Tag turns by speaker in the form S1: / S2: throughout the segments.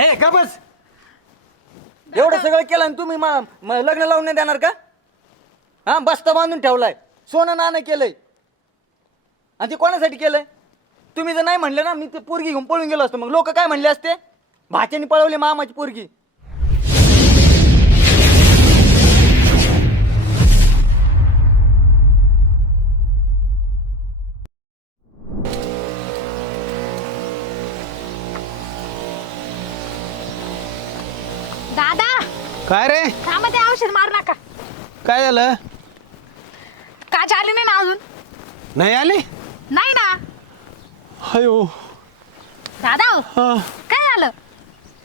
S1: हे का बस?
S2: एवढं सगळं केलं आणि तुम्ही मा- म- लग्न लावून नाही देणार का? हा बस्ता बांधून ठेवलाय. सोनं नाणं केलंय. आणि ते कोणासाठी केलंय? तुम्ही जर नाही म्हणले ना मी ते पोरगी घेऊन पळून गेलो असतो. मग लोक काय म्हणले असते? भाच्याने पळवली मामाची पोरगी.
S3: काय रे?
S4: थांबा ते औषध मारू नका.
S3: काय झालं?
S4: काच आली नाही ना अजून?
S3: नाही आली?
S4: नाही ना.
S3: अयो.
S4: दादा हो,
S3: हा.
S4: काय झालं?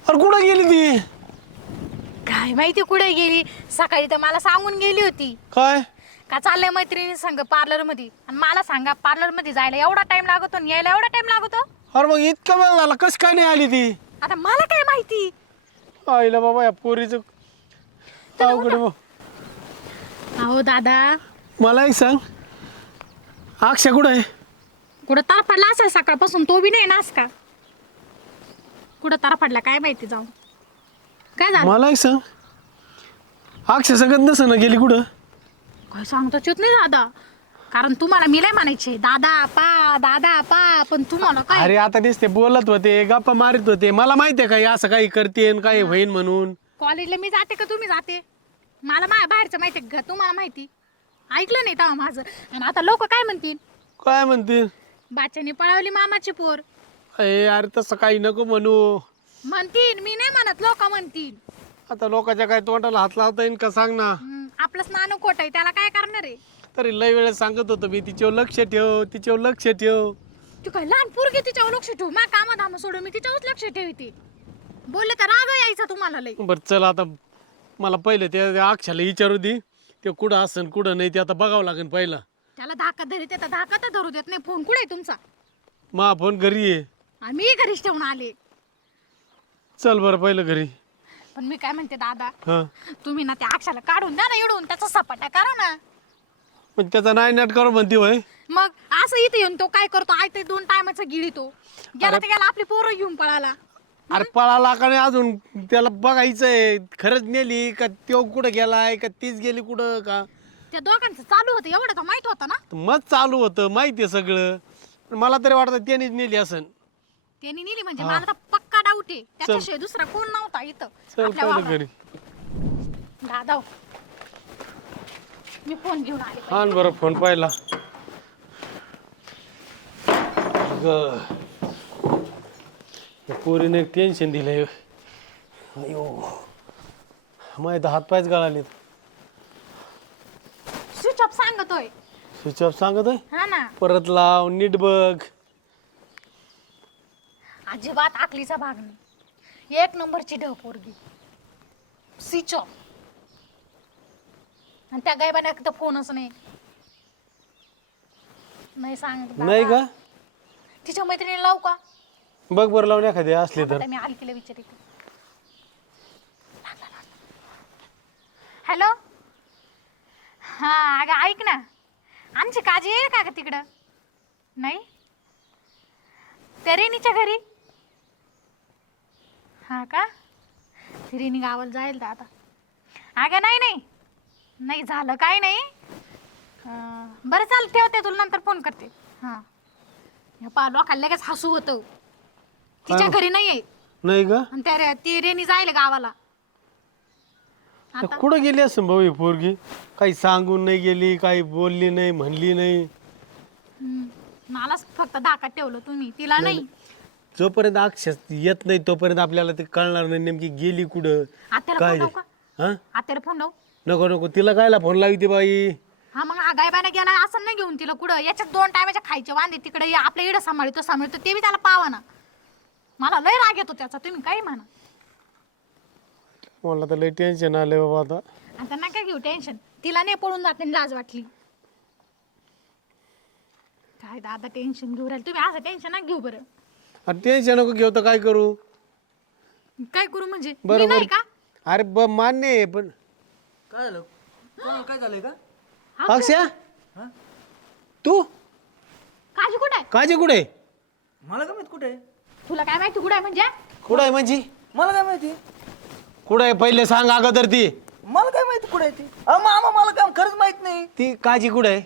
S3: अरे कुठं गेली ती?
S4: काय माहिती कुठे गेली? सकाळी तर मला सांगून गेली होती.
S3: काय?
S4: का चाललंय मैत्रिणी संग पार्लरमध्ये आणि मला सांगा पार्लरमध्ये जायला एवढा टाइम लागतो आणि यायला एवढा टाइम लागतो?
S3: अरे मग इतका वेळ झाला कस काय नाही आली ती?
S4: आता मला काय माहिती?
S3: आईला बाबा या पोरीचं अवघड.
S4: अहो दादा.
S3: मला एक सांग. अक्षय कुठं आहे?
S4: कुठं तार पडला असेल सकाळपासून तो बी नाही नास का? कुठं तार पडला काय माहिती जाऊन. काय झालं?
S3: मला एक सांग. अक्षय सगळं नसं ना गेली कुठं?
S4: काय सांगतो चुत नाही दादा. कारण तुम्हाला मी नाही म्हणायचे दादा पा दादा पा. पण तुम्हाला काय?
S3: अरे आता दिसते बोलत होते गप्पा मारित होते. मला माहिती आहे का असं काही करते काही होईन म्हणून.
S4: कॉलेजला मी जाते का तुम्ही जाते? मला मा बाहेरचं माहिती आहे का? तुम्हाला माहिती? ऐकलं नाही तेव्हा माझं. आणि आता लोक काय म्हणतील?
S3: काय म्हणतील?
S4: बाच्याने पळवली मामाची पोर.
S3: अरे अरे तसं काही नको म्हणू.
S4: म्हणतील. मी नाही म्हणत लोक म्हणतील.
S3: आता लोकांच्या काय तोंडाला हात लावता येईन का सांग ना?
S4: हम्म, आपलं स्नान खोट आहे. त्याला काय करणार आहे?
S3: तरी लय वेळेस सांगत होतो मी तिच्यावर लक्ष ठेव तिच्यावर लक्ष ठेव.
S4: तू काय लहान पोरगी तिच्यावर लक्ष ठेवू. मा कामा धाम सोडून मी तिच्यावर लक्ष ठेवते. बोलले तर राग यायचा तुम्हाला लई.
S3: बरं चल आता मला पहिले त्या त्या अक्षाला विचारू दे. ते कुठं असन कुठं नाही ते आता बघावं लागेल पहिला.
S4: त्याला धाका धरीत येतात धाका तर धरू देत नाही. फोन कुठे आहे तुमचा?
S3: मा फोन घरी आहे.
S4: आणि मी घरीच ठेवून आले.
S3: चल बरं पहिलं घरी.
S4: पण मी काय म्हणते दादा?
S3: हां.
S4: तुम्ही ना त्या अक्षाला काढून द्या ना इडून त्याचा सपाटा करा ना.
S3: पण त्याचा नाही नाट करू म्हणते होय.
S4: मग असं इथे येऊन तो काय करतो? आय ते दोन टायमाचा गिळी तो. गेला तर गेला आपली पोरं घेऊन पळाला.
S3: अरे पळाला का नाही अजून? त्याला बघायचंय. खरंच नेली का त्यो कुठं गेलाय का तीच गेली कुठं का?
S4: त्या दोघांचं चालू होतं एवढं तर माहीत होतं ना?
S3: मग चालू होतं माहिती आहे सगळं. पण मला तरी वाटतं त्यानेच नेली असन.
S4: त्यांनी नेली म्हणजे मला तर पक्का डाऊट आहे. त्याच्याशिवाय दुसरा कोण नव्हता इथं.
S3: चल
S4: आपल्या
S3: पहिलं
S4: वावरात.
S3: घरी.
S4: दादा हो. मी फोन घेऊन आले.
S3: आण बरं फोन पाहिला. अगं, या पोरीने एक टेन्शन दिलंय. अयो माहिती हात पायच गळालेत.
S4: स्विच ऑफ सांगतोय.
S3: स्विच ऑफ सांगत आहे
S4: हा ना.
S3: परत लाव नीट बघ.
S4: अजिबात आकलीचा भाग नाही. एक नंबरची ढ पोरगी. स्विच ऑफ आणि त्या गायबाने तर फोनच नाही. नाही सांगत बाबा.
S3: नाही का?
S4: तिच्या मैत्रिणी लावू का?
S3: बघ बरं लावून एखादी असली तर.
S4: आता मी आली तिला विचारित हॅलो हा अगं ऐक ना. आमची काजी येईल का ग तिकडं? नाही? त्या रेणीच्या घरी? हा का? ती रेणी गावाला जाईल तर आता. अगं नाही नाही. नाही झालं काय नाही. अं, बरं चाल ठेवते तुला नंतर फोन करते. हां. ह्या पा लोकांना लगेच हसू होतं. तिच्या घरी नाही आहे
S3: नाही का?
S4: आणि त्या रे- ती रेणी जाईल गावाला.
S3: कुठं गेली असं भाऊ ही पोरगी? काही सांगून नाही गेली काही बोलली नाही म्हणली नाही.
S4: हम्म. मलाच फक्त धाकात ठेवलं तुम्ही. तिला नाही
S3: जोपर्यंत अक्षर येत नाही तोपर्यंत आपल्याला ते कळणार नाही नेमकी गेली कुठं
S4: आत्याला
S3: काय
S4: फोन लावू का?
S3: हा?
S4: आत्याला फोन लावू?
S3: नको नको. तिला कायला फोन लावी ती बाई?
S4: हा मग हा गायबाने गेला असं नाही घेऊन तिला कुठं? याच्यात दोन टायमाच्या खायचे वांदे तिकडे ये, आपल्या इडं सांभाळतो सांभाळतो ते बी त्याला पावा ना. मला लय राग येतो त्याचा तुम्ही काही म्हणा.
S3: मला तर लय टेन्शन आलंय बाबा आता.
S4: आता नका घेऊ टेन्शन तिला नाही पळून जाते लाज वाटली. काय दादा टेन्शन घेऊ राहिले? तुम्ही असं टेन्शन ना घेऊ बरं.
S3: अरे टेन्शन नको घेऊ तर काय करू?
S4: काय करू म्हणजे? मी
S3: बरोबर.
S4: नाही का?
S3: अरे ब मान्य आहे पण
S2: काय झालं? कोणाला काय झालंय का?
S3: अक्षय? तू?
S4: काजी कुठे आहे?
S3: काजी कुठे?
S2: मला का माहीत कुठे आहे?
S4: तुला काय माहिती कुठे आहे म्हणजे?
S3: कुठं आहे म्हणजे?
S2: मला काय माहिती?
S3: कुठं आहे पहिले सांग अगोदर ती.
S2: मला काय माहिती कुठे आहे ती? अहो मामा मला काय खरंच माहीत नाही.
S3: ती काजी कुठं आहे?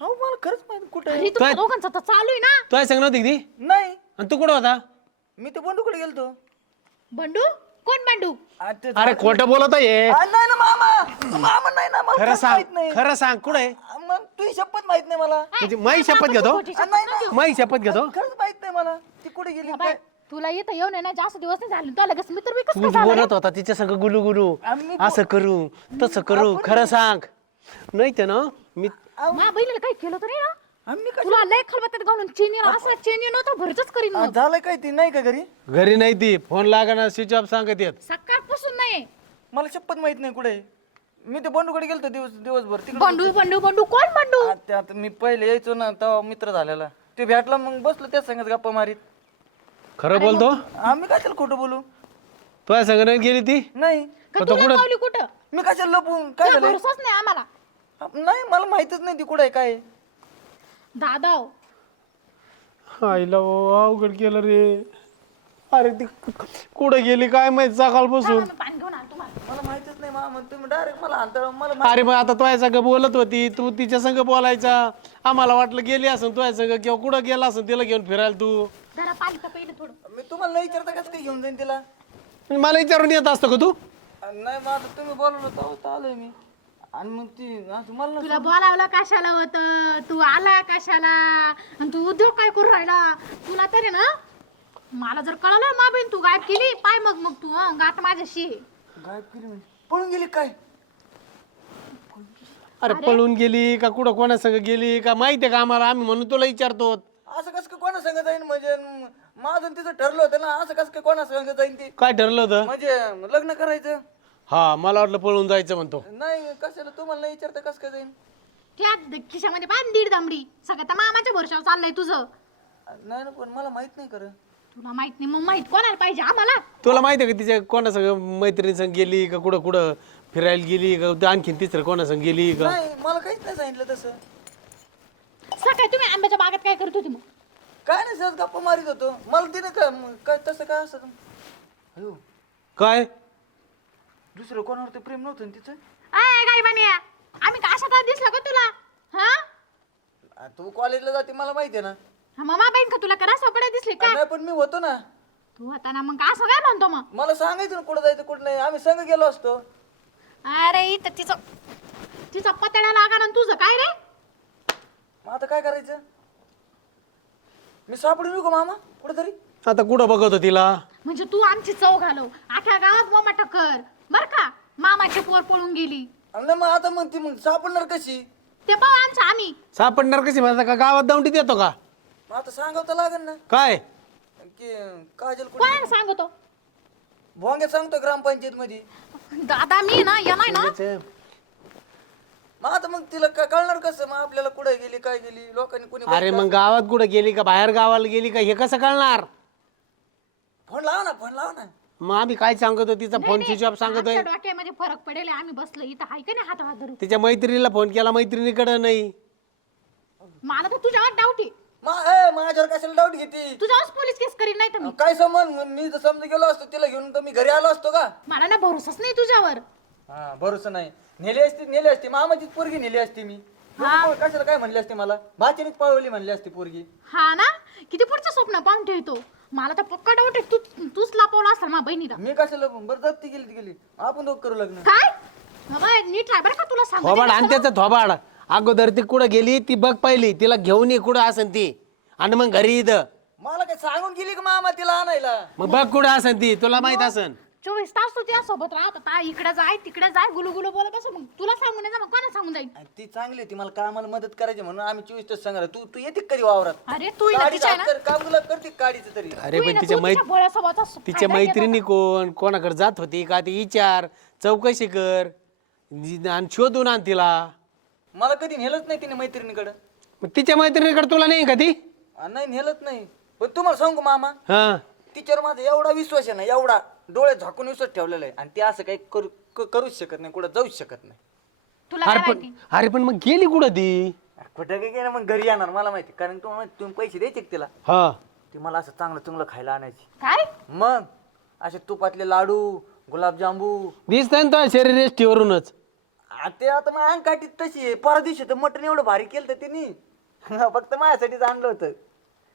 S2: हो मला खरंच माहिती कुठे
S4: अरे
S2: आहे
S4: तुमच्या दोघांचं तर चालू आहे ना?
S3: तो सांग नव्हती का ती?
S2: नाही.
S3: आणि तू कुठं होता?
S2: मी ते बंडूकडे गेलतो.
S4: बंडू? कोण
S2: आ, ते-
S3: अरे खोटं बोलत आहे
S2: आ, नाही ना मामा. मामा नाही ना मला
S3: खरं
S2: खरंच
S3: सांग
S2: नाही.
S3: खरं सांग कुठं आहे?
S2: आ, मग तुझी शपथ माहीत नाही मला.
S3: म्हणजे माई शपथ घेतो?
S2: आ, नाही
S3: माई शपथ घेतो?
S2: खरंच माहीत नाही मला. ती कुठे गेली
S4: बाय तुला इथं येऊन आहे ना जास्त दिवस नाही झाले. तुला लगेच मित्र बी कसं
S3: तू
S4: काय झालं रे?
S3: बोलत होता तिच्या संग गुलू गुलू.
S2: आम्ही
S3: असं करू तसं करू. खरं सांग. नाही ते ना मी
S4: माझ्या बहिणीला काही केलं तर नाही ना?
S2: आम्ही काय
S4: तुला लय खलबत्यात घालून चेनी असं चेनी नव्हतं भरतच करीन मग.
S2: झालं काय ती? नाही का घरी?
S3: घरी नाही ती. फोन लागा स्विच ऑफ सांगत येत.
S4: सकाळपासून नाही.
S2: मला शपथ माहीत नाही कुठे. आहे. मी ते बंडूकडे गेलतो दिवस दिवसभर. तिकडे
S4: बंडू बंडू बंडू कोण बंडू?
S2: आ, ते आता मी पहिले यायचो ना तेव्हा मित्र झालेला. ते भेटला मग बसलो त्याच संगत गप्पा मारीत.
S3: खरं बोलतो?
S2: आम्ही काय त्याला खोटं बोलू?
S3: तुझ्या संग नाही गेली ती?
S2: नाही.
S4: का तुला पावली कुठं?
S2: मी कशाला लपून? काय
S4: तुला
S2: झालं
S4: भरोसाच नाही आम्हाला.
S2: नाही मला माहितच नाही ती कुठे आहे काय आहे.
S4: दादा हो.
S3: आईला ओ, अवघड केलं रे. अरे ती कुठं गेली काय माहीत सकाळपासून
S4: मी पाणी घेऊन आलो तुम्हाला.
S2: मला माहितच नाही मामा तुम्ही डायरेक्ट मला मला
S3: अरे मग आता तुझ्या संग बोलत होती तू तिच्या संग बोलायचा. आम्हाला वाटलं गेली असं तुझ्या संग किंवा कुठं गेला असं तिला घेऊन फिरायला तू.
S4: जरा पाणी तर पहिलं थोडं.
S2: मी तुम्हाला नाही विचारता कसं काय घेऊन जाईन तिला?
S3: मला विचारून येत असतं का तू?
S2: नाही मग आता तुम्ही बोलवलं तेव्हा आलोय मी. आणि मग ती असं मला
S4: तुला बोलावलं कशाला होतं? तू आला कशाला? आणि तू उद्योग काय करू राहिला? तुला तरी ना मला जर कळलं मा बहीण तू गायब केली पाय मग मग तू हं, गाठ माझ्याशी.
S2: गायब केली म्हणजे? पळून गेली काय?
S3: अरे पळून गेली का कुठं कोणा संग गेली का माहितीये का आम्हाला? आम्ही म्हणून तुला विचारतो
S2: असं कसं काय कोणा सांगत जाईन म्हणजे? माझं तिचं ठरलं होतं ना असं कसं काय कोणा सांगत जाईन ती?
S3: काय ठरलं होतं?
S2: म्हणजे लग्न करायचं.
S3: हा मला वाटलं पळून जायचं म्हणतो.
S2: नाही कशाला? तुम्हाला नाही विचारता कसं काय जाईन?
S4: खिशामध्ये पाय दीड दमडी. सगळं त्या मामाच्या भरशावर चाललंय तुझं.
S2: नाही ना पण मला माहीत नाही खरं.
S4: तुला माहीत नाही मग माहीत कोणाला पाहिजे आम्हाला?
S3: तुला माहिती आहे का तिच्या कोणा संग मैत्रिणी संग गेली का कुठं कुठं फिरायला गेली का ते आणखीन तिसरं कोणा संग गेली का?
S2: नाही मला काहीच नाही सांगितलं तसं.
S4: सकाळी तुम्ही आंब्याच्या बागेत काय करत होती मग?
S2: काय नाही सहज गप्पा मारित होतो. मला तिने काय तसं काय असं अयो
S3: काय?
S2: दुसरं कोणावरती प्रेम नव्हतं ना तिचं?
S4: अय गाई बानिया आम्ही का अशा दिसलं का तुला? हा?
S2: आ, तू कॉलेजला जाते मला माहिती आहे ना.
S4: हा मामा बहीण का तुला करा सगळे दिसले का?
S2: नाही पण मी होतो ना.
S4: तू आता ना मग असं काय म्हणतो मग?
S2: मला सांगायचं ना कुठं जायचं कुठं नाही. आम्ही संग गेलो असतो.
S4: अरे इथं तिचं तिचा पतडा लागा ना तुझं. काय रे?
S2: मग आता काय करायचं? मी सापडून येऊ का मामा कुठेतरी?
S3: आता कुठं बघतो तिला?
S4: म्हणजे तू आमची चव घालव. अख्या गावात बोमा टक्कर. बर का मामाची पोर पळून गेली.
S2: आणि मग आता मग ती मग सापडणार कशी?
S4: ते पाहू आमचं आम्ही.
S3: सापडणार कशी म्हणता का गावात दावणीत येतो का?
S2: मग आता सांगावं तर लागेल ना.
S3: काय?
S2: की काजल कुठे?
S4: कोणाला सांगतो?
S2: भोंग्यात सांगतो ग्रामपंचायत मध्ये
S4: दादा मी ना येणार ना?
S2: मग आता मग तिला कळणार कसं? मग आपल्याला कुठे गेली काय गेली? लोकांनी कुणी
S3: अरे मग गावात कुठं गेली का? बाहेर गावाला गेली का? हे कसं कळणार?
S2: फोन लावा ना फोन लावा ना.
S3: मग आम्ही काय सांगतो तिचा फोन स्विच ऑफ सांगतोय.
S4: आमच्या डोक्यामध्ये फरक पडेल आम्ही बसलो इथं हाय का नाही हात हात धरून
S3: तिच्या मैत्रिणीला फोन केला मैत्रिणीकडे नाही.
S4: मला तर तुझ्यावर डाऊट आहे.
S2: मा ए, माझ्यावर कशाला डाऊट घेते?
S4: तुझ्यावर पोलीस केस करीन नाही तर मी.
S2: काय संबंध? मी जर समजा गेलो असतो तिला घेऊन तर मी घरी आलो असतो का?
S4: मला ना भरोसाच नाही तुझ्यावर.
S2: हा भरोसा नाही. नेली असती नेली असती. मामाचीच पोरगी नेली असती मी. कशाला काय म्हणली असती मला? भाचीनेच पळवली म्हणली असती पोरगी.
S4: हा ना? किती पुढचं स्वप्न पाहून ठेवतो. मला तर पक्का डाऊट आहे. तू तूच लपवला असेल माझ्या बहिणीला.
S2: मी कशाला बरं जात ती गेली ती गेली. आपण दोघं करू लग्न.
S4: काय? बाबा नीट बरं का तुला सांगते
S3: थोबाड आणि त्याचं थोबाड. अगोदर ती कुठं गेली ती बघ पहिली. तिला घेऊन ये कुठं असन ती. आणि मग घरी इथं.
S2: मला काय सांगून गेली का मामा तिला आणायला?
S3: मग बघ कुठं असन ती. तुला माहीत असन.
S4: चोवीस तास तू त्या सोबत राहत होता. इकडे जाय तिकडे जाय गुलू गुलू बोलत असं मग. तुला सांगून नाही जा मग कोणा सांगून जाईल?
S2: आणि ती चांगली होती मला कामाला मदत करायची म्हणून आम्ही चोवीस तास सांगणार तू तू येते का कधी वावरात?
S4: अरे तू आहे तिच्या आहे ना
S2: कर, काम तुला करते काडीचं तरी?
S3: अरे
S4: तू आहे
S3: पण तिच्या
S4: तू
S3: मै
S4: तिच्या भोळ्यासोबतचा स-
S3: तिच्या
S4: फायदा घेत
S3: मैत्रिणी कोण? कोणाकडे जात होती? का ती विचार? चौकशी कर. जी- आणि शोधून आण तिला.
S2: मला कधी नेलंच नाही तिने मैत्रिणीकडं.
S3: मग तिच्या मैत्रिणीकडे तुला नाही का ती?
S2: आ, नाही नेलंच नाही. पण तुम्हाला सांगू मामा?
S3: हा.
S2: तिच्यावर माझा एवढा विश्वास आहे ना एवढा. डोळे झाकून विश्वास ठेवलेला आहे. आणि ते असं काही करू क- करूच शकत नाही कुठं जाऊच शकत नाही.
S4: तुला
S3: अरे पण
S4: माहिती
S3: अरे पण मग गेली कुठं ती?
S2: कुठं काय गेलं मग घरी येणार मला माहिती. कारण तुम्हाला तुम्ही पैसे द्यायचे का तिला?
S3: हा.
S2: ती मला असं चांगलं चांगलं खायला आणायची.
S4: काय?
S2: मग? असे तुपातले लाडू गुलाबजांबू.
S3: दिसतंय ना शरीर एसटीवरूनच
S2: आ, ते आता मग अंगकाठीत तशी आहे. परवा दिवशी तर मटण एवढं भारी केलं तर तिने. फक्त माझ्यासाठीच आणलं होतं.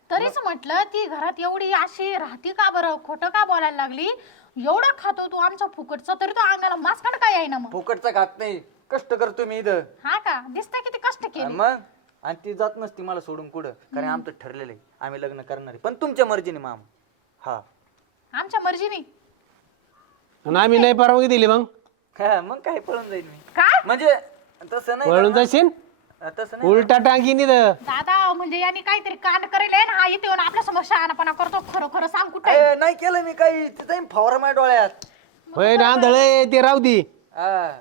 S4: तरीच म्हटलं ती घरात एवढी अशी राहती का बरं? खोटं का बोलायला लागली? एवढं खातो तू आमचा फुकटचा तरी तो अंगाला मास्काड काय आहे ना मग?
S2: फुकटचं खात नाही. कष्ट करतो मी इथं.
S4: हा का? दिसतंय किती कष्ट केले.
S2: मग? आणि ती जात नसती मला सोडून कुठं? कारण आमचं ठरलेलं आहे. आम्ही लग्न करणार आहे. पण तुमच्या मर्जीने माम. हा.
S4: आमच्या मर्जीने.
S3: आणि आम्ही नाही परवानगी दिली मग?
S2: हा, मग काय पळून जाईल मी.
S4: काय?
S2: म्हणजे तसं नाही
S3: वळून
S2: ना.
S3: जाशील?
S2: तसं नाही
S3: उलटा टांगी निध
S4: दादा म्हणजे यांनी काहीतरी कांड करेल आहे ना? हा इथे येऊन आपल्यासमोर शहाणापणा करतो. खरं खरं सांग कुठे
S2: ए, नाही केलं मी काही. तिथं फवारा माझ्या डोळ्यात.
S3: होय ना आंधळे ते राहू दे.
S2: हा.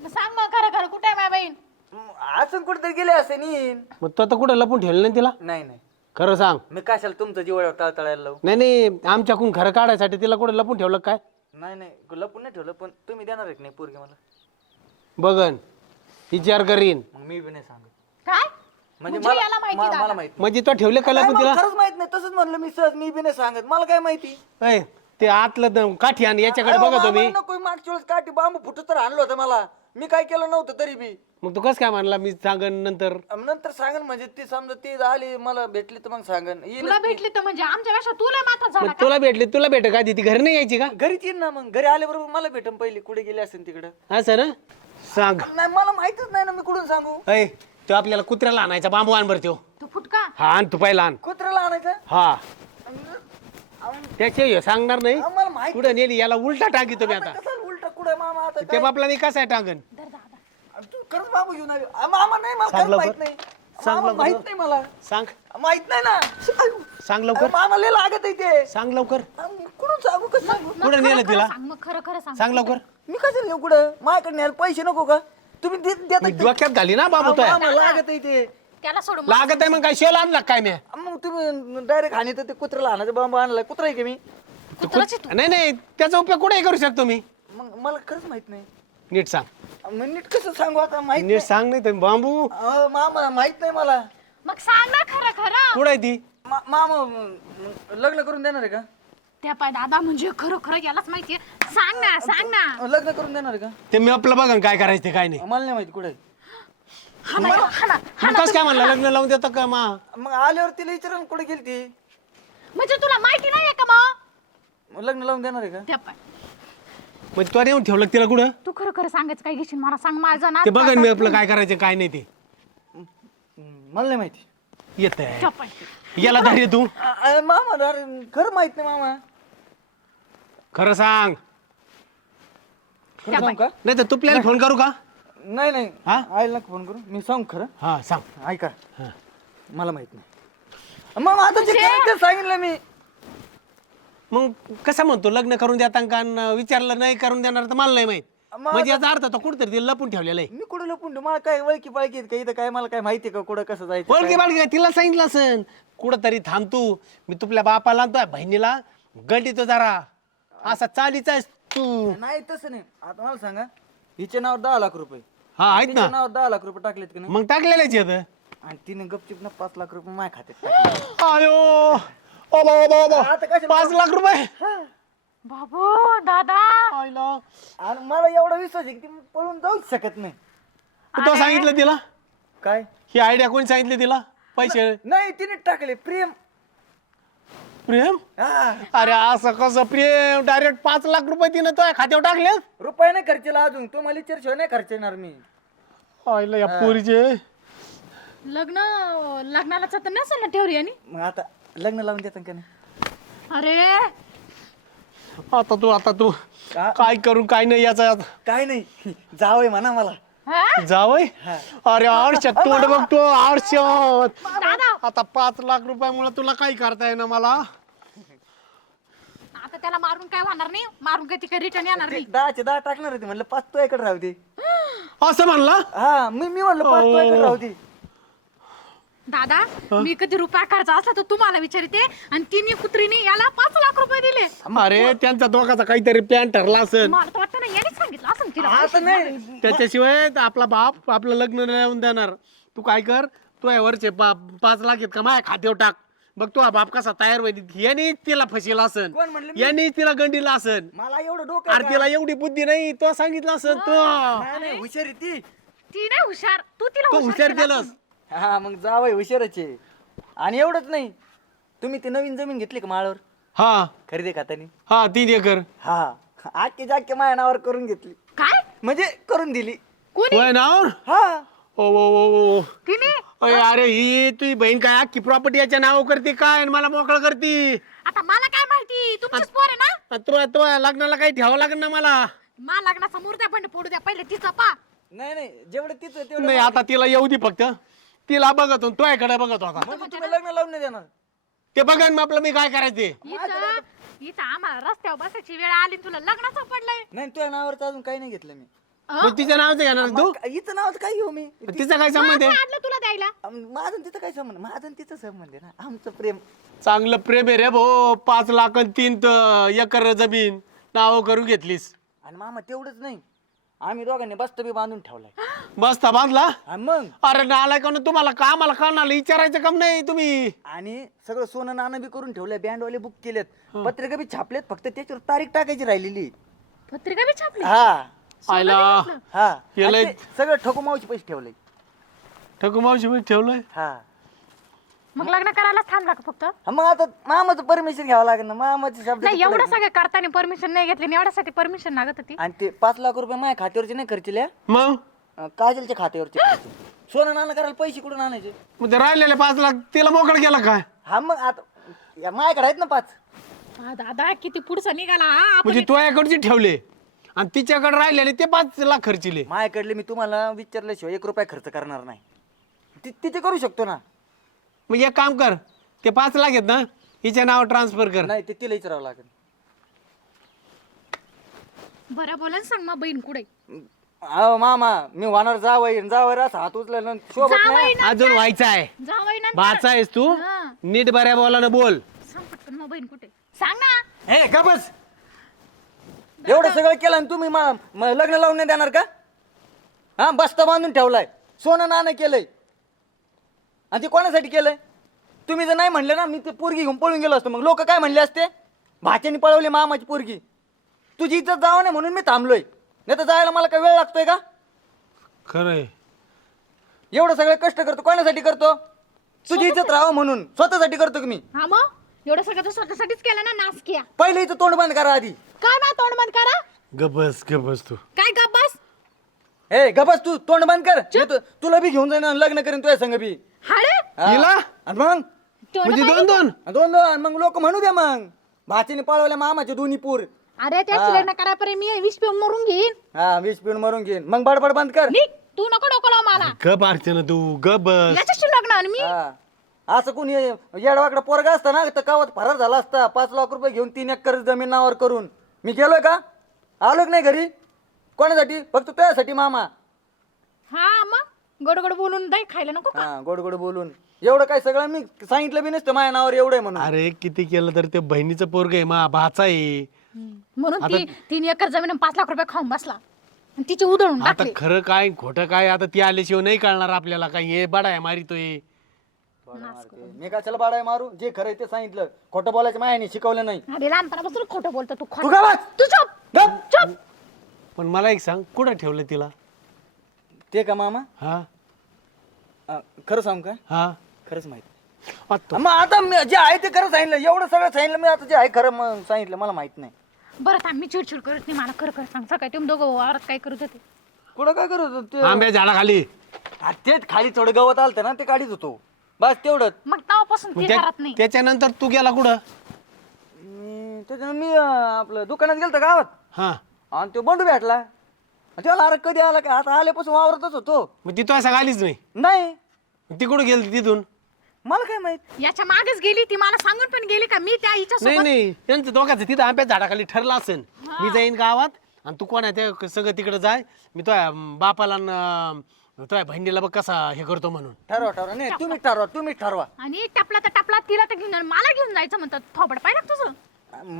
S4: सांग मग खरं खरं कुठे आहे माझ्या बहीण?
S2: म, असं कुठेतरी गेले असे नी
S3: मग तो आता कुठं लपून ठेवलं नाही तिला?
S2: नाही नाही.
S3: खरं सांग.
S2: मी कशाला तुमचं जीवन तळतळायला लावू?
S3: नाही नाही आमच्याकडून खरं काढायसाठी तिला कुठं लपून ठेवलं काय?
S2: नाही नाही. लपून नाही ठेवलं पण तुम्ही देणार आहे की नाही पोरगी मला?
S3: बघन. विचार करीन.
S2: मग मी बी नाही सांगत.
S4: काय?
S2: म्हणजे
S4: म्हणजे याला
S2: मला
S4: माहिती
S2: मा-
S4: दादा.
S2: मला माहिती.
S3: म्हणजे तो ठेवले का
S2: नाही,
S3: लपून
S2: मला
S3: तिला?
S2: खरंच माहीत नाही. तसंच म्हणलं मी सहज मी बी नाही सांगत. मला काय माहिती?
S3: ऐ, ते आतलं काठी आणि याच्याकडे बघा तुम्ही.
S2: नको मागच्या वेळेस काठी बांबू फुटत तर आणलं होतं मला. मी काय केलं नव्हतं तरी बी.
S3: मग तू कसं काय म्हणला मी सांगन नंतर.
S2: नंतर सांगन म्हणजे ती समजा ती आली मला भेटली तर मग सांगन.
S4: तुला भेटली तर म्हणजे आमच्यापेक्षा तुला माथा झाला
S3: मग तुला भेटली तुला भेट काय ती घरी नाही यायची का?
S2: घरीच येईन ना मग. घरी आल्याबरोबर मला भेटन पहिली. कुठे गेली असेल तिकडं?
S3: असं ना? सांग.
S2: नाही मला माहितच नाही ना मी कुठून सांगू?
S3: ऐ तो आपल्याला कुत्र्याला आणायचा बांबू आण बरं त्यो
S4: तू फुटका?
S3: हा आण तू पहिला आण.
S2: कुत्र्याला आणायचं?
S3: हा. त्याचे हे सांगणार नाही.
S2: मला माहीत
S3: कुठं नेली याला उलटा टाकी तुम्ही आता.
S2: कसं उलट कुठे मामा? आता
S3: ते बापला नाही कसं आहे टांगन
S2: तू खरंच बाबू घेऊन आली. मामा नाही मला माहीत. नाही. मामा
S3: लवकर.
S2: माहीत नाही मला.
S3: सांग.
S2: माहीत नाही ना.
S3: सांग लवकर.
S2: मामा लय लागत आहे ते.
S3: सांग लवकर.
S2: कुठून सांगू कसं सांगू?
S4: मग
S3: कुठं
S4: खरं
S3: नेलं
S4: खरं
S3: तिला?
S4: सांग मग खरं खरं सांग.
S3: सांग लवकर.
S2: मी कसं नेऊ कुठं? माझ्याकडे न्यायला पैसे नको का? तुम्ही देत देता
S3: मी
S2: ते.
S3: डोक्यात घाली ना बाबू तो
S2: मामा लागत आहे ते.
S4: त्याला सोडून
S3: लागत आहे मग काय? शेल आणला काय मी?
S2: मग तुम्ही डायरेक्ट हानी तर ते कुत्र्याला हाणायचं बांबू आणलाय कुत्रा आहे का मी?
S4: कुत्राची तू.
S3: नाही नाही त्याचा उपयोग कुठे करू शकतो मी.
S2: मग मला खरंच माहीत नाही.
S3: नीट सांग.
S2: मग नीट कसं सांगू आता? माहीत
S3: नीट सांग नाही तर बांबू.
S2: नाही. अ, मामा माहीत नाही मला.
S4: मग सांग ना खरं खरं.
S3: कुठं आहे ती?
S2: मा- मामा म, लग्न करून देणार आहे का?
S4: त्या पाय दादा म्हणजे खरं खरं यालाच माहितीये. सांग ना सांग ना.
S2: लग्न करून देणार आहे का?
S3: ते मी आपलं बघा ना काय करायचं ते काय नाही.
S2: मला नाही माहिती कुठे
S4: हा ना, हा ना.
S3: मग कसं काय म्हणलं लग्न लावून देतो का मा?
S2: मग आल्यावर तिला विचारा कुठे गेली ती
S4: म्हणजे तुला माहिती नाहीये का
S2: मग लग्न लावून देणार आहे का?
S4: त्या पाय.
S3: म्हणजे तो नेऊन ठेवलं तिला कुठं?
S4: तू खरं खरं सांगायचं काय घेशील? मला सांग माझं ना
S3: ते बघा मी आपलं काय करायचं काय नाही ते.
S2: मला नाही माहिती.
S3: येत
S4: त्या पाय
S3: याला धैर्य तू.
S2: अ, अ, मामा अरे खरं माहीत नाही मामा.
S3: खरं सांग.
S2: खरं सांगू का?
S3: नाही तर तू प्लॅन फोन करू का?
S2: नाही नाही.
S3: हा?
S2: आईला फोन करू. मी सांगू खरं.
S3: हा सांग.
S2: ऐका.
S3: हा.
S2: मला माहीत नाही. मग आता जे खरं ते सांगितलं मी.
S3: मग कसं म्हणतो लग्न करून देता का विचारलं नाही करून देणार तर मला नाही माहीत.
S2: मग
S3: म्हणजे याचा अर्थ तो कुठतरी लपून ठेवलेलं आहे.
S2: मी कुठे लपून ठेवू? मला काय वळकी पाळकी आहेत का इथं? काय मला काय माहिती आहे का कुठं कसं जायचं
S3: बोलकी
S2: काय?
S3: बाळकी तिला सांगितलं असन. कुठंतरी थांब तू. मी तुपल्या बापाला आणि तुझ्या बहिणीला गंडीतो जरा. असा चालीचा आहेस तू.
S2: नाही तसं नाही. आता मला सांगा हिच्या नावावर दहा लाख रुपये.
S3: हा आहेत
S2: तिच्या
S3: ना.
S2: नावावर दहा लाख रुपये टाकलेत का नाही?
S3: मग टाकलेलेच येत
S2: आणि तिने गपचिप ना पाच लाख रुपये माझ्या खात्यात टाकले.
S3: अयो बाबा बाबा
S2: आता कशाला-
S3: पाच लाख रुपये.
S4: बाबू दादा.
S2: आणि मला एवढा विश्वास आहे की ती पळून जाऊच शकत नाही.
S3: तो सांगितलं तिला?
S2: काय?
S3: ही आयडिया कोणी सांगितली तिला? पैसे?
S2: नाही तिने टाकले. प्रेम.
S3: प्रेम?
S2: हा.
S3: अरे असं कसं प्रेम? डायरेक्ट पाच लाख रुपये तिनं तो खात्यावर टाकले?
S2: रुपये नाही खर्चेला अजून. तो मला चर्चा नाही खर्चणार मी.
S3: आईला या पोरीचे.
S4: लग्न लग्नाला तर नसेल ना ठेवरी आणि
S2: मग आता लग्न लावून देतात का नाही?
S4: अरे!
S3: आता तू आता तू
S2: का?
S3: काय करू काय नाही याचा?
S2: काय नाही. जावय म्हणा मला.
S4: हा?
S3: जावय? अरे आरशात तोंड बघतो आरशात
S4: दादा.
S3: आता पाच लाख रुपयामुळे तुला काही करता येईना मला.
S4: आता त्याला मारून काय होणार नाही? मारून काय ती रिटर्न येणार
S2: ते
S4: नाही?
S2: दहाचे दहा टाकणार होते म्हणलं पाच तो इकडे राहू दे.
S3: असं म्हणला?
S2: हा मी मी म्हणलं पाच तो इकडे राहू दे.
S4: दादा मी कधी रुपया खर्च असला तर तुम्हाला विचारते आणि तिने कुत्रीने याला पाच लाख रुपये दिले.
S3: अरे त्यांचा दोघाचा काहीतरी प्लॅन ठरला असेल.
S4: मला तर वाटतं ना याने सांगितलं असं तिला.
S2: आता नाही.
S3: त्याच्याशिवाय आपला बाप आपलं लग्न नाही लावून देणार. तू काय कर तू वरचे पा पाच लाख आहेत का माझ्या खात्यावर टाक. बघ तो हा बाप कसा तयार व्हायची याने तिला फसेल असन
S2: कोण म्हणलं मी?
S3: याने तिला गंडीला असन
S2: मला एवढं डोकं
S3: अरे? तिला एवढी बुद्धी नाही. तो सांगितलं असन तो.
S2: नाही, नाही, हुशार आहे ती.
S4: ती नाही हुशार. तू तिला
S3: तो हुशार
S4: केलं
S3: केलंस.
S4: असेल.
S2: हा मग जावय हुशारच आहे. आणि एवढंच नाही. तुम्ही ती नवीन जमीन घेतली का माळावर?
S3: हा.
S2: खरेदी खात्याने?
S3: हा तीन एकर.
S2: हा आखे जाके माझ्या नावावर करून घेतली.
S4: काय?
S2: म्हणजे करून दिली.
S4: कोणी?
S2: हा.
S3: ओ ओ ओ ओ.
S4: तिने?
S3: अय, अरे ही तुझी बहीण काय अख्खी प्रॉपर्टी याच्या नाव करते काय? आणि मला मोकळ करते.
S4: आता मला काय माहिती? तुमचीच पोर आहे ना?
S3: तुला तो लग्नाला काही ठेवावं लागेल ना मला?
S4: मा लग्नाचा मुर्द्या पण पडू द्या. पहिले तिचा पा.
S2: नाही नाही. जेवढं तिचं तेवढं
S3: नाही आता तिला येऊ दे फक्त. तिला बघत तो याकडे बघत होता.
S2: म्हणजे तुम्ही लग्न लावून नाही देणार.
S3: ते बघा ना आपलं मी काय करायचे.
S4: इथं इथं आम्हाला रस्त्यावर बसायची वेळ आली तुला लग्नाचं पडलंय.
S2: नाही तुझ्या नावावरच अजून काही नाही घेतलं मी?
S3: मग तिच्या नावाचं घेणार तू?
S2: मग हिचं नावाचं काय घेऊ मी.
S3: तिचा काय संबंध
S4: काय
S3: आहे?
S4: आणलं तुला द्यायला.
S2: अम, माझं आणि तिचं काय संबंध? माझं आणि तिचं संबंध आहे ना आमचं प्रेम.
S3: चांगलं प्रेम आहे रे भो. पाच लाख आणि तीन त- एकर जमीन. नाव करून घेतलीस.
S2: आणि मामा तेवढंच नाही. आम्ही दोघांनी बस्त बी बांधून ठेवलाय.
S3: बसता बांधला?
S2: आणि मग?
S3: अरे नालाय का तुम्हाला का मला कानाला विचारायचं काम नाही तुम्ही.
S2: आणि सगळं सोनं नाणं बी करून ठेवलंय बँडवाले बुक केलेत. पत्रिका बी छापलेत फक्त त्याच्यावर तारीख टाकायची राहिलेली.
S4: पत्रिका बी छापली?
S2: हा.
S3: आयला.
S2: हा.
S3: केलंय.
S2: आणि ते सगळं ठकू मावशी पैसे ठेवले
S3: ठकू मावशी मी ठेवलंय?
S2: हा.
S4: मग लग्न करायला थांबला का फक्त.
S2: हा, मग आता मामाचं परमिशन घ्यावं लागेल ना मामाचे शब्द
S4: नाही एवढं सगळं करताना परमिशन नाही घेतली आणि एवढ्यासाठी परमिशन लागत होती.
S2: आणि ते पाच लाख रुपये माझ्या खात्यावरचे नाही खर्चले
S3: मग?
S2: काजलच्या खात्यावरचे. सोनं नाणं करायला पैसे कुठून आणायचे?
S3: मग ते राहिलेले पाच लाख तिला मोकळ गेला काय?
S2: हा मग आता या माझ्याकडे आहेत ना पाच.
S4: हा, दादा किती पुढचा निघाला हा? आपण
S3: म्हणजे तो याकडचे ठेवले. आणि तिच्याकडे राहिलेले ते पाच लाख खर्चिले.
S2: माझ्याकडले मी तुम्हाला विचारल्याशिवाय एक रुपया खर्च करणार नाही. ति- तिथे करू शकतो ना?
S3: मग एक काम कर ते पाच लाख आहेत ना हिच्या नाव ट्रान्सफर कर.
S2: नाही ते तिला विचारावं लागेल.
S4: बरं बोला ना सांग मग बहीण कुठे
S2: अहो मामा मी होणार जावं जावं असं हात उचलायला आणि शोभत नाही.
S4: जावई ना
S3: अजून व्हायचा आहे.
S4: जावई
S3: आहेस तू?
S4: हा.
S3: नीट बऱ्या बोलानं बोल.
S4: सांग पटकन मग बहीण कुठे सांग ना.
S2: हे का बस? एवढं सगळं केलं आणि तुम्ही मा- म- लग्न लावून नाही देणार का? हा बस्ता बांधून ठेवलाय. सोनं नाणं केलंय. आणि ते कोणासाठी केलंय? तुम्ही जर नाही म्हणले ना मी ते पोरगी घेऊन पळून गेलो असतो. मग लोक काय म्हणले असते? भाच्याने पळवली मामाची पोरगी. तुझी इज्जत जावं नाही म्हणून मी थांबलोय. नाही तर जायला मला काय वेळ लागतोय का?
S3: खरंय.
S2: एवढं सगळं कष्ट करतो कोणासाठी करतो? तुझी इज्जत राहावं म्हणून. स्वतःसाठी करतो की मी.
S4: हा मग? एवढं सगळं तू स्वतःसाठीच केलं ना नाच किया.
S2: पहिले इथं तोंड बंद करा आधी.
S4: काय ना तोंड बंद करा?
S3: गबस गबस तू.
S4: काय गप्पास
S2: ए गबस तू. तोंड बंद कर. तुला बी घेऊन जाईन आणि लग्न करीन तुझ्या संग बी.
S4: हाडे?
S2: हा.
S3: हिला?
S2: आणि मग?
S3: म्हणजे? दोन दोन
S2: आणि दोन दोन मग लोक म्हणू द्या मग. भाचीने पळवल्या मामाचे दोन्ही पूर.
S4: अरे त्याची लग्न करायपर्यंत मी विष पिऊन मरून घेईन.
S2: हा वीस पिऊन मरून घेईन. मग बडबड बंद कर.
S4: निघ. तू नको डोकं लाव मला.
S3: गप अर्चना तू
S4: याच्याशी लग्न आणि मी?
S2: हा. असं कोणी येडवाकडे पोरगा असता ना तर कावत फरार झाला असता. पाच लाख रुपये घेऊन तीन एकर जमीन नावावर करून. मी गेलोय का? आलो की नाही घरी? कोणासाठी? फक्त तुझ्यासाठी मामा.
S4: हा मग? गोड गोड बोलून दही खायला नको का?
S2: हा गोड गोड बोलून. एवढं काय सगळं मी सांगितलं बी नसतं माझ्या नावावर एवढं आहे म्हणून.
S3: अरे किती केलं तर ते बहिणीचं पोरग आहे मा भाचा आहे.
S4: म्हणून ती तीन एकर जमीन आणि पाच लाख रुपये खाऊन बसला. आणि तिची उधळून
S3: आता
S4: टाकली.
S3: खरं काय खोटं काय आता ती आल्याशिवाय नाही कळणार आपल्याला काय हे बडाय मारितोय.
S2: मी काय चला बाडाय मारू? जे खरं आहे ते सांगितलं. खोटं बोलायचं मायाने शिकवलं नाही.
S4: अरे लहानपणापासून खोटं बोलतो तू.
S2: तू
S4: खोटं
S2: का बस
S4: तू चुप.
S2: गप.
S4: चुप.
S3: पण मला एक सांग कुठं ठेवलं तिला?
S2: ते का मामा?
S3: हा.
S2: अं, खरं सांगू का?
S3: हा.
S2: खरंच माहीत. मग आता मी जे आहे ते खरं सांगितलं. एवढं सगळं सांगितलं मी आता जे आहे खरं मग सांगितलं. मला माहीत नाही.
S4: बरं थांब मी चिडचिड करत नाही. मला खरं खरं सांग. सकाळी तुम्ही दोघं वावरात काय करत होते?
S2: कुठं काय करत होतो? ते
S3: आंब्या झाडाखाली.
S2: हा, तेच खाली थोडं गवत आलतं ना ते काढीत होतो. बस तेवढंच.
S4: मग तेव्हापासून
S3: मग
S4: ते
S3: त्या-
S4: करत नाही.
S3: त्याच्यानंतर तू गेला कुठं?
S2: मी त्याच्यानं मी अं, आपलं दुकानात गेलतो गावात.
S3: हा.
S2: आणि तो बंडू भेटला. त्याला अरे कधी आला काय आता आल्यापासून वावरतच होतो.
S3: मग ती तुझ्या सांग आलीच नाही.
S2: नाही.
S3: मग ती कुठं गेली तिथून?
S2: मला काय माहीत?
S4: याच्या मागेच गेली ती मला सांगून पण गेली का? मी त्या हिच्या
S3: नाही
S4: सोबत
S3: नाही. त्यांचं दोघांचं तिथं आंब्या झाडाखाली ठरलं असेल. मी जाईन गावात आणि तू कोण आहे ते सगळं तिकडे जाय. मी तुझ्या बापाला न तुझ्या बहिणीला बघ कसा हे करतो म्हणून.
S2: ठरवा ठरवा. नाही तुम्ही ठरवा तुम्ही ठरवा.
S4: आणि टपला तर टपला तिला तर घेऊन मला घेऊन जायचं म्हणतात. थोबड पाहिलं का तुझं.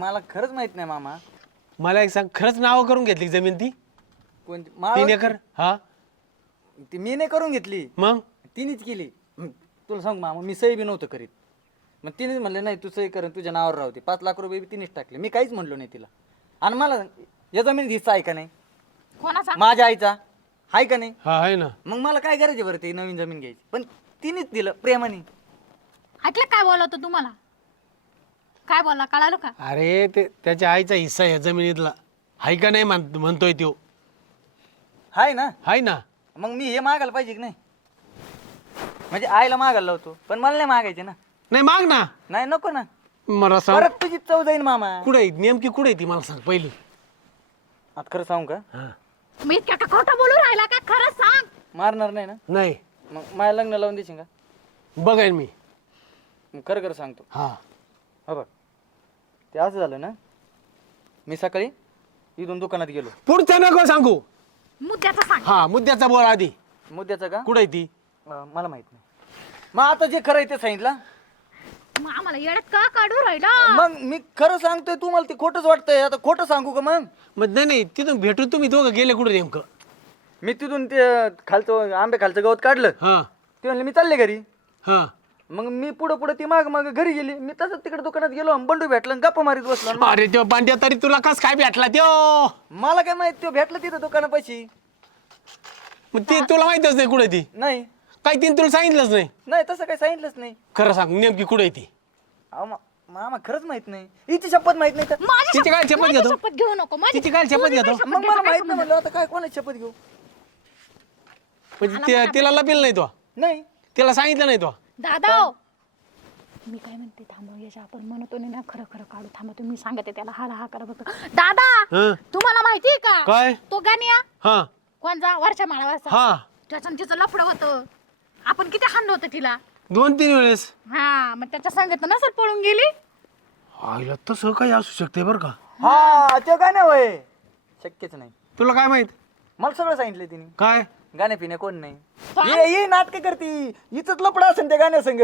S2: मला खरंच माहीत नाही मामा.
S3: मला एक सांग खरंच नावं करून घेतली जमीन ती?
S2: कोणती?
S3: तीन एकर? हा.
S2: ती मी नाही करून घेतली.
S3: मग?
S2: तिनेच केली. हं, तुला सांग मामा मी सही बी नव्हतं करीत. मग तिनेच म्हणले नाही तू सही कर तुझ्या नावावर राहते पाच लाख रुपये बी तिनेच टाकले. मी काहीच म्हणलो नाही तिला. आणि मला या जमीन हिस्सा आहे का नाही?
S4: कोणाचा?
S2: माझ्या आईचा. आहे का नाही?
S3: हा आहे ना.
S2: मग मला काय गरज आहे बरं ते नवीन जमीन घ्यायची? पण तिनेच दिलं प्रेमाने.
S4: ऐकलं काय बोलवतो तुम्हाला? काय बोलला? कळालं का?
S3: अरे ते त्याच्या आईचा हिस्सा आहे जमिनीतला. हाय का नाही म्हण- म्हणतोय तो
S2: आहे ना.
S3: हाय ना.
S2: मग मी हे मागायला पाहिजे की नाही? म्हणजे आईला मागायला लावतो पण मला नाही मागायचे ना.
S3: नाही माग ना.
S2: नाही नको ना.
S3: मला सांग.
S2: परत तुझी चव जाईन मामा.
S3: कुठे आहे? नेमकी कुठे आहे ती? मला सांग पहिली.
S2: आता खरं सांगू का?
S3: हा.
S4: मी इतक्या का खोटं बोलू राहिला का? खरं सांग.
S2: मारणार नाही ना?
S3: नाही.
S2: मग माझ्या लग्न लावून देशील का?
S3: बघायन मी.
S2: मग खरं खरं सांगतो.
S3: हा.
S2: हा बघ. ते असं झालं ना मी सकाळी इथून दुकानात गेलो.
S3: पुढचं नको सांगू.
S4: मुद्द्याचं सांग.
S3: हा मुद्द्याचा बोल आधी.
S2: मुद्द्याचं का?
S3: कुठे आहे ती?
S2: अं, मला माहीत नाही. मग आता जे खरं आहे ते सांगितलं?
S4: मग आम्हाला येड्यात का काढू राहिला?
S2: मग मी खरं सांगतोय तुम्हाला ते खोटंच वाटतंय. आता खोटं सांगू का मग?
S3: मग नाही नाही तिथून भेटून तुम्ही दोघं गेले कुठे नेमकं?
S2: मी तिथून ते खालचं आंबे खालचं गवत काढलं.
S3: हा.
S2: ते म्हणले मी चालले घरी.
S3: हा.
S2: मग मी पुढं पुढं ती माग माग घरी गेली. मी तसंच तिकडे दुकानात गेलो आणि बंडू भेटला आणि गप्पा मारीत बसलो
S3: अरे तो पांड्या तरी तुला कस काय भेटला त्यो?
S2: मला काय माहीत तो भेटला तिथं दुकानापाशी.
S3: मग ते तुला माहितच नाही कुठे ती?
S2: नाही.
S3: काय तिने तुला सांगितलंच नाही?
S2: नाही तसं काही सांगितलंच नाही.
S3: खरं सांग नेमकी कुठे आहे ती?
S2: अहो, मा- मामा खरंच माहीत नाही. हिची शपथ माहीत नाही का
S4: माझी
S3: तिची काय
S4: शपथ-
S3: शपथ
S4: माझी
S3: घेतो?
S4: शपथ घेऊ नको माझी
S3: तिची काय शपथ घेतो?
S4: शपथ
S2: मग मला
S4: काय
S2: माहीत नाही? म्हणलं आता काय कोणाची शपथ घेऊ?
S3: म्हणजे ते- तिला लपेल नाही तो?
S2: नाही.
S3: तिला सांगितलं नाही तो?
S4: दादा! हो. मी काय म्हणते थांबव याच्या आपण म्हणतो नाही ना खरं खरं काढू थांबा तुम्ही सांगते त्याला हा हा करा फक्त. दादा!
S3: हं.
S4: तुम्हाला माहितीये का?
S3: काय?
S4: तो गानिया
S3: हा.
S4: कोणचा? वरच्या माळावरचा
S3: हा.
S4: त्याचं तिचं लफडं होतं. आपण किती हाणलं होतं तिला?
S3: दोन तीन वेळेस.
S4: हा मग त्याच्या संगत नसेल पळून गेली?
S3: आईला तसं काही असू शकते बरं का.
S2: हा ते काय नाही होय. शक्यच नाही.
S3: तुला काय माहीत?
S2: मला सगळं सांगितलं तिने.
S3: काय?
S2: गाणे पिणे कोण नाही. ये ये नाटक करती. हिच लपडा असेल त्या गाण्या संग.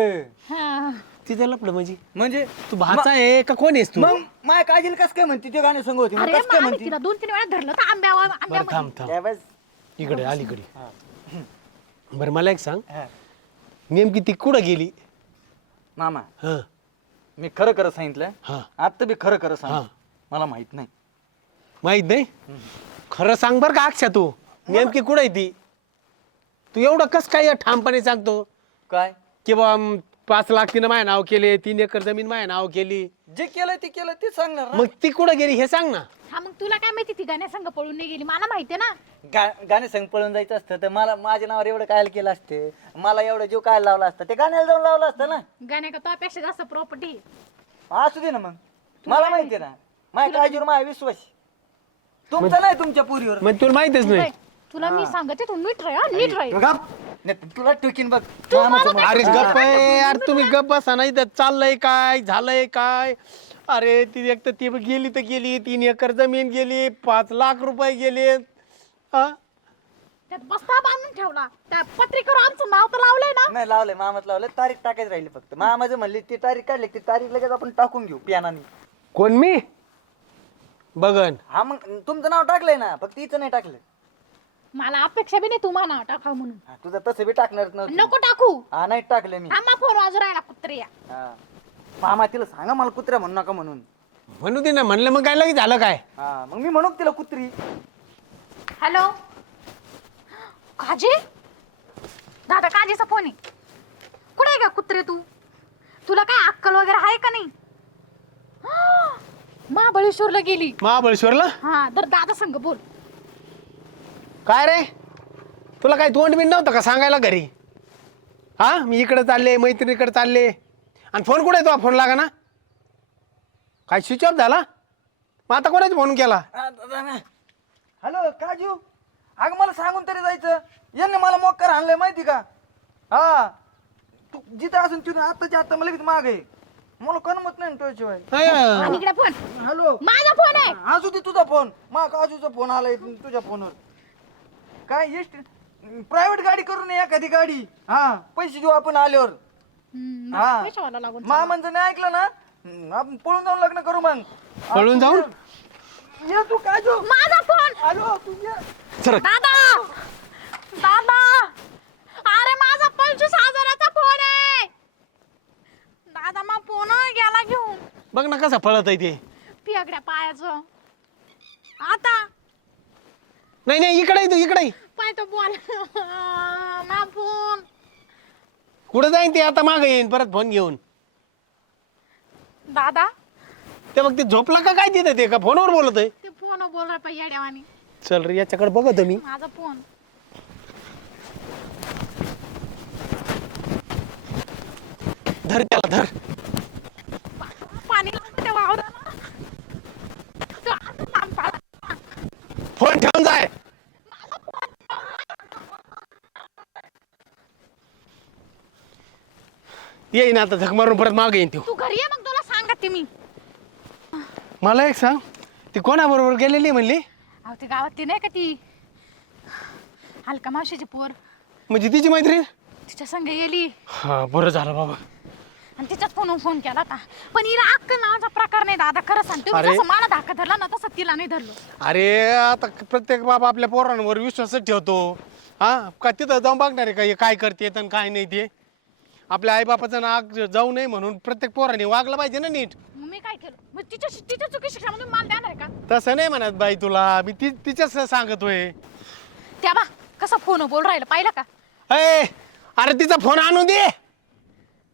S4: हा.
S3: तिचं लपलं म्हणजे?
S2: म्हणजे?
S3: तू भाचा आहे का कोण आहेस तू?
S2: मग माय काजील कस काय म्हणती ते गाणे संग होती? मग
S4: अरे
S2: कस
S4: मग
S2: काय
S4: आम्ही
S2: म्हणती?
S4: तिला दोन तीन वेळा धरलं तर
S3: बरं
S4: आंब्यामध्ये.
S3: थांब थांब.
S2: त्यावेळेस
S3: इकडे अलीकडे. बरं मला एक सांग.
S2: हा.
S3: नेमकी ती कुठं गेली?
S2: मामा
S3: हा.
S2: मी खरं खरं सांगितलं
S3: हा.
S2: आता बी खरं खरं
S3: हा.
S2: सांग मला माहीत नाही.
S3: माहीत नाही? खरं सांग बरं का अक्षा तू. नेमकी कुठं आहे ती? तू एवढं कस काय ठामपणे सांगतो?
S2: काय?
S3: की बा पाच लाख तिनं माझ्या नाव केले तीन एकर जमीन माझ्या नाव केली.
S2: जे केलं ते केलं ते सांगणार ना.
S3: मग ती कुठं गेली हे सांग ना.
S4: हा मग तुला काय माहिती ती गाण्या संग पळून नाही गेली. मला माहितीये ना.
S2: गा- गाणे संग पळून जायचं असतं तर मला माझ्या नावावर एवढं काय केलं असते. मला एवढं जीव काय लावला असतं. ते गाण्याला जाऊन लावलं असतं ना.
S4: गाण्या का तुझ्यापेक्षा जास्त प्रॉपर्टी
S2: असू दे ना मग. मला माहिती आहे ना. माझ्या काळजीवर माझा विश्वास आहे. तुमचा नाही तुमच्या पुरीवर.
S3: मग तुला माहितच नाही.
S4: तुला मी सांगते तू नीट राह हं, नीट राह.
S2: गप. नाही, तुला टोकीन बघ. मामाचं मग.
S3: अरे गप्प आहे यार तुम्ही गप्प बसा नाही तर चाललंय काय झालंय काय? अरे ती एक तर ती गेली तर गेली तीन एकर जमीन गेली पाच लाख रुपये गेले. हा?
S4: त्यात बस्ता बांधून ठेवला. त्या पत्रिकेवर आमचं नाव तर लावलंय ना.
S2: नाही लावलंय मामाच लावलंय. तारीख टाकायची राहिली फक्त. मामाचं म्हणली ती तारीख काढली ती तारीख लगेच आपण टाकून घेऊ पियानाने.
S3: कोण मी? बघन.
S2: हा मग तुमचं नाव टाकलंय ना. फक्त तिचं नाही टाकलं.
S4: मला अपेक्षा बी नाही तुम्हाला नाव टाका म्हणून.
S2: हा, तुझं तसं बी टाकणार नव्हतं
S4: नको टाकू.
S2: हा नाही टाकलं मी.
S4: थांबा फोन वाजू राहिला कुत्र्या
S2: हा. मामा तिला सांगा मला कुत्र्या म्हणू नका म्हणून.
S3: म्हणू दे ना म्हणलं मग काय लगेच झालं काय?
S2: हा मग मी म्हणू का तिला कुत्री?
S4: हॅलो? काजी? दादा काजीचा फोन आहे. कुठे आहे का कुत्रे तू? तुला काय अक्कल वगैरे आहे का नाही? महाबळेश्वरला गेली.
S3: महाबळेश्वरला?
S4: हा तर दादा संग बोल.
S3: काय रे? तुला काय तोंड बिंड नव्हतं का सांगायला घरी? हा? मी इकडे चालले मैत्रिणीकडे चालले. आणि फोन कुठे तो फोन लागा ना. काय स्विच ऑफ झाला? मग आता कोणाचा फोन केला?
S2: हॅलो काजू. अगं मला सांगून तरी जायचं. यांनी मला मोक्कर आणलंय माहिती का? हा. तू जिथं असून तिथून आत्ताच्या आत्ता मला लगेच माग आहे मला करमत नाही ना तुझ्याशिवाय?
S3: अय्या.
S4: आणि इकडे फोन.
S2: हॅलो.
S4: माझा फोन आहे.
S2: असू दे तुझा फोन. मा काजूचा फोन आलाय तुझ्या फोनवर. काय एस प्रायव्हेट गाडी करून ये एखादी गाडी. हा पैसे देऊ आपण आल्यावर.
S4: हम्म,
S2: हा.
S4: लागून
S2: मामांचं नाही ऐकलं ना? हम्म, आपण पळून जाऊन लग्न करू मग.
S3: पळून जाऊन?
S2: ये. तू काजू.
S4: माझा फोन
S2: हॅलो तू ये.
S4: दादा! दादा! अरे माझा पंचवीस हजाराचा फोन आहे. दादा मा फोन
S3: बघ ना कसं पळत आहे ते.
S4: पियागड्या पायाचं. आता.
S3: नाही नाही इकडे तू इकडे.
S4: पाय तो बोल. ना फोन.
S3: कुठं जाईन ते? आता मागे येईन परत फोन घेऊन.
S4: दादा?
S3: ते बघ ते झोपला का काय तिथं ते? का फोनवर बोलत आहे
S4: ते फोन बोल येड्यावानी.
S3: चल रे याच्याकडे बघतो मी.
S4: माझा फोन.
S3: धर त्याला धर.
S4: पाणी लागतं त्या वावराला तो आता लांब पळा.
S3: फोन ठेवून जाय. येईन आता झक मारून परत मागे येईन तो
S4: तू घरी ये मग तुला सांगते मी.
S3: मला एक सांग ती कोणाबरोबर गेलेली म्हणली?
S4: अहो ते गावात ती नाही का ती? हलका मावशीची पोर.
S3: म्हणजे तिची मैत्रीण?
S4: तिच्या संग गेली.
S3: हा बरं झालं बाबा.
S4: आणि तिच्याच फोनवर फोन केला होता. पण हिला अक्कल नावाचा प्रकार नाही दादा. खरं सांगते
S3: अरे.
S4: जसं मला धाका धरला ना तसं तिला नाही धरलो.
S3: अरे आता प्रत्येक बाबा आपल्या पोरांवर विश्वासच ठेवतो. हा? का तिथं जाऊन बघणार आहे का हे काय करते आणि काय नाही ते? आपल्या आईबापाचं नाक जाऊ नये म्हणून प्रत्येक पोराने वागलं पाहिजे ना नीट.
S4: मग मी काय केलं? मग तिच्या तिच्या चुकी शिक्षा म्हणून मला देणार आहे का?
S3: तसं नाही म्हणत बाई तुला. मी ती तिच्याच सांगतोय.
S4: त्या बा कसा फोन बोल राहिला पाहिलं का?
S3: अय अरे तिचा फोन आणून दे.